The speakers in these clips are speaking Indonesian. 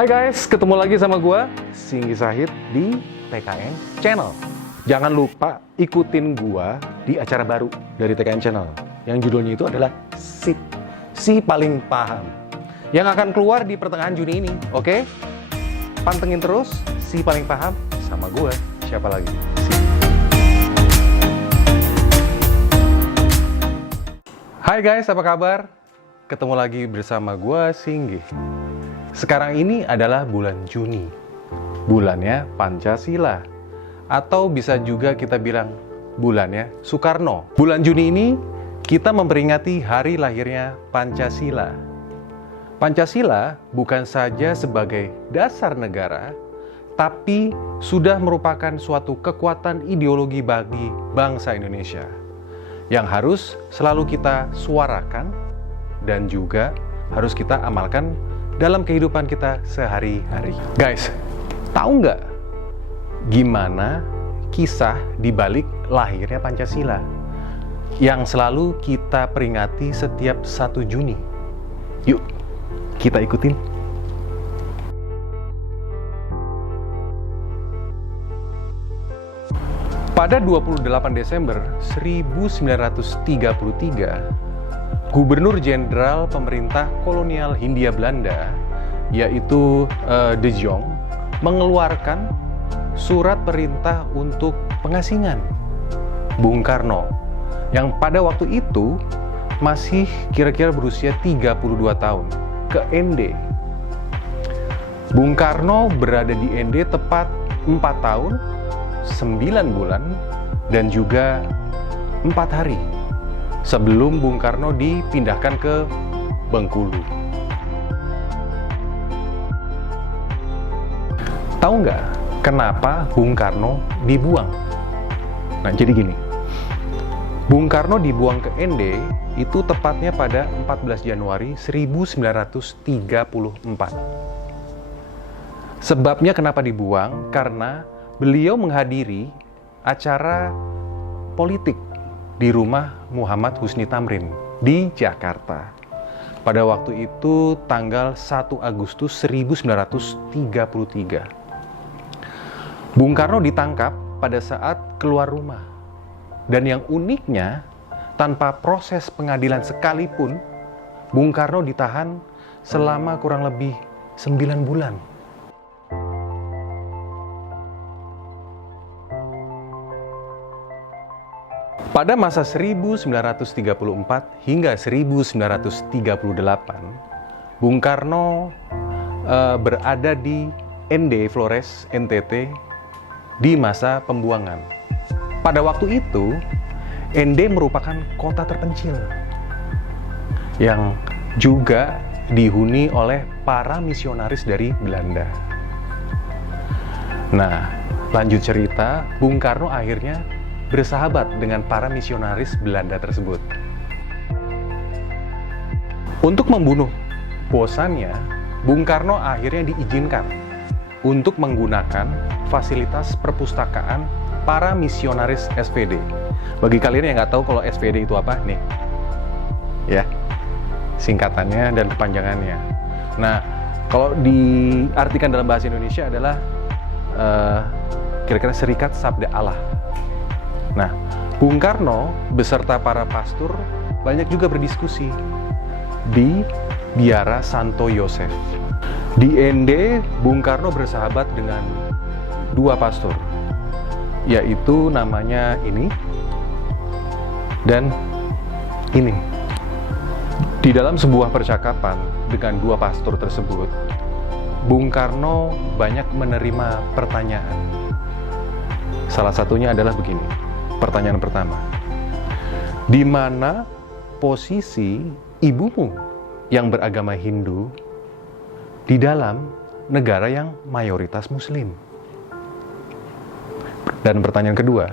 Hai guys, ketemu lagi sama gua Singgi Sahid di TKN Channel. Jangan lupa ikutin gua di acara baru dari TKN Channel yang judulnya itu adalah SIP, Si Paling Paham, yang akan keluar di pertengahan Juni ini. Oke? Pantengin terus Si Paling Paham sama gua. Siapa lagi? Hai guys, apa kabar? Ketemu lagi bersama gua Singgi. Sekarang ini adalah bulan Juni, bulannya Pancasila, atau bisa juga kita bilang bulannya Soekarno. Bulan Juni ini kita memperingati hari lahirnya Pancasila. Pancasila bukan saja sebagai dasar negara, tapi sudah merupakan suatu kekuatan ideologi bagi bangsa Indonesia yang harus selalu kita suarakan dan juga harus kita amalkan dalam kehidupan kita sehari-hari. Guys, tahu nggak gimana kisah dibalik lahirnya Pancasila yang selalu kita peringati setiap 1 Juni? Yuk, kita ikutin. Pada 28 Desember 1933, Gubernur Jenderal Pemerintah Kolonial Hindia Belanda, yaitu De Jong, mengeluarkan surat perintah untuk pengasingan Bung Karno, yang pada waktu itu masih kira-kira berusia 32 tahun, ke ND. Bung Karno berada di ND tepat 4 tahun, 9 bulan, dan juga 4 hari sebelum Bung Karno dipindahkan ke Bengkulu. Tahu nggak kenapa Bung Karno dibuang? Nah, jadi gini. Bung Karno dibuang ke ND itu tepatnya pada 14 Januari 1934. Sebabnya kenapa dibuang? Karena beliau menghadiri acara politik di rumah Muhammad Husni Tamrin di Jakarta. Pada waktu itu tanggal 1 Agustus 1933. Bung Karno ditangkap pada saat keluar rumah. Dan yang uniknya, tanpa proses pengadilan sekalipun, Bung Karno ditahan selama kurang lebih 9 bulan. Pada masa 1934 hingga 1938, Bung Karno berada di ND Flores, NTT, di masa pembuangan. Pada waktu itu, ND merupakan kota terpencil yang juga dihuni oleh para misionaris dari Belanda. Nah, lanjut cerita, Bung Karno akhirnya bersahabat dengan para misionaris Belanda tersebut. Untuk membunuh bosannya, Bung Karno akhirnya diizinkan untuk menggunakan fasilitas perpustakaan para misionaris SPD. Bagi kalian yang nggak tahu kalau SPD itu apa, nih, ya, singkatannya dan kepanjangannya. Nah, kalau diartikan dalam bahasa Indonesia adalah kira-kira Serikat Sabda Allah. Nah, Bung Karno beserta para pastor banyak juga berdiskusi di Biara Santo Yosef. Di ND, Bung Karno bersahabat dengan 2 pastor, yaitu namanya ini dan ini. Di dalam sebuah percakapan dengan 2 pastor tersebut, Bung Karno banyak menerima pertanyaan. Salah satunya adalah begini. Pertanyaan pertama, di mana posisi ibumu yang beragama Hindu di dalam negara yang mayoritas Muslim? Dan pertanyaan kedua,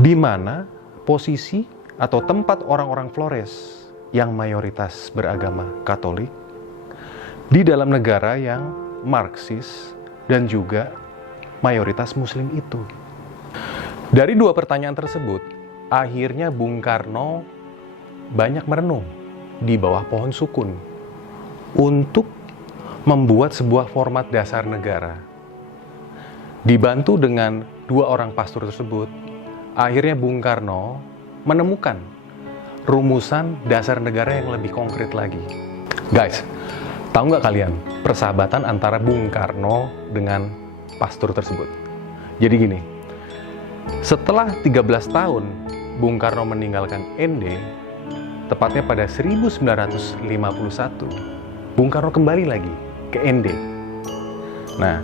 di mana posisi atau tempat orang-orang Flores yang mayoritas beragama Katolik di dalam negara yang Marxis dan juga mayoritas Muslim itu? Dari 2 pertanyaan tersebut, akhirnya Bung Karno banyak merenung di bawah pohon sukun untuk membuat sebuah format dasar negara. Dibantu dengan dua orang pastor tersebut, akhirnya Bung Karno menemukan rumusan dasar negara yang lebih konkret lagi. Guys, tahu nggak kalian persahabatan antara Bung Karno dengan pastor tersebut? Jadi gini, setelah 13 tahun Bung Karno meninggalkan ND, tepatnya pada 1951, Bung Karno kembali lagi ke ND. Nah,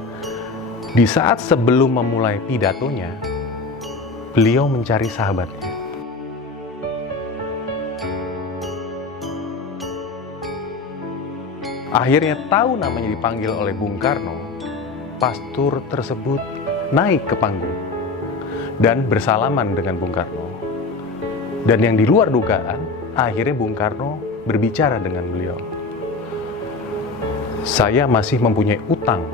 di saat sebelum memulai pidatonya, beliau mencari sahabatnya. Akhirnya tahu namanya dipanggil oleh Bung Karno, pastor tersebut naik ke panggung dan bersalaman dengan Bung Karno. Dan yang di luar dugaan, akhirnya Bung Karno berbicara dengan beliau. "Saya masih mempunyai utang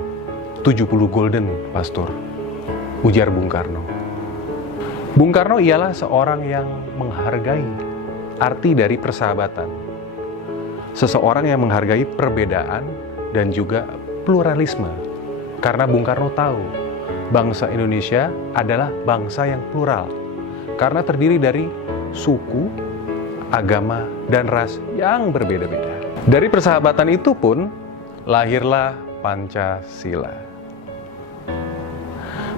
70 gulden, pastor," ujar Bung Karno. Bung Karno ialah seorang yang menghargai arti dari persahabatan. Seseorang yang menghargai perbedaan dan juga pluralisme. Karena Bung Karno tahu, bangsa Indonesia adalah bangsa yang plural. Karena terdiri dari suku, agama, dan ras yang berbeda-beda. Dari persahabatan itu pun lahirlah Pancasila.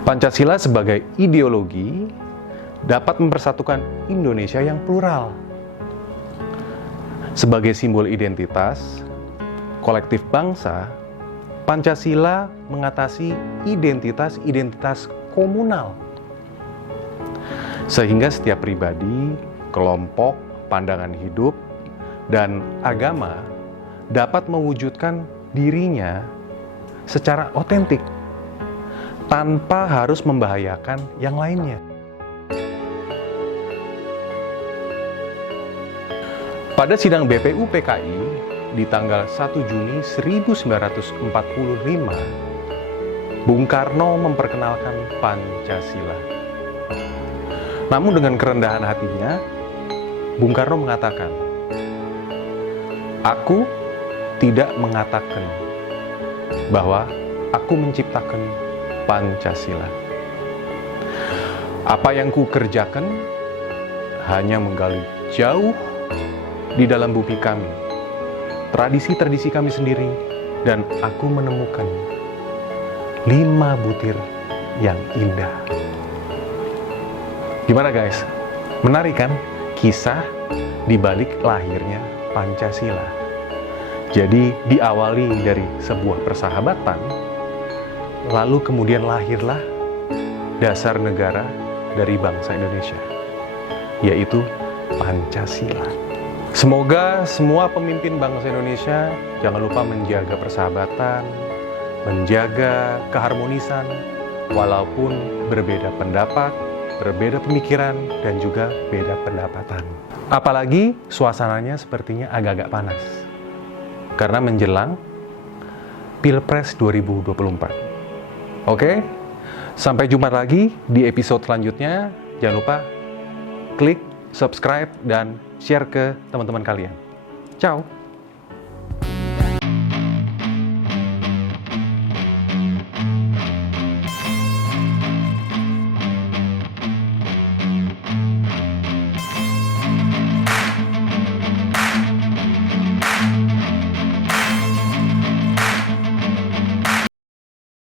Pancasila sebagai ideologi dapat mempersatukan Indonesia yang plural. Sebagai simbol identitas, kolektif bangsa, Pancasila mengatasi identitas-identitas komunal. Sehingga setiap pribadi, kelompok, pandangan hidup, dan agama dapat mewujudkan dirinya secara otentik, tanpa harus membahayakan yang lainnya. Pada sidang BPU PKI di tanggal 1 Juni 1945, Bung Karno memperkenalkan Pancasila. Namun dengan kerendahan hatinya, Bung Karno mengatakan, "Aku tidak mengatakan bahwa aku menciptakan Pancasila. Apa yang ku kerjakan hanya menggali jauh di dalam bumi kami, tradisi-tradisi kami sendiri, dan aku menemukan 5 butir yang indah." Gimana guys? Menarik kan kisah di balik lahirnya Pancasila? Jadi diawali dari sebuah persahabatan, lalu kemudian lahirlah dasar negara dari bangsa Indonesia, yaitu Pancasila. Semoga semua pemimpin bangsa Indonesia jangan lupa menjaga persahabatan, menjaga keharmonisan, walaupun berbeda pendapat, berbeda pemikiran, dan juga beda pendapatan. Apalagi suasananya sepertinya agak-agak panas, karena menjelang Pilpres 2024. Oke, sampai jumpa lagi di episode selanjutnya. Jangan lupa klik subscribe dan share ke teman-teman kalian. Ciao!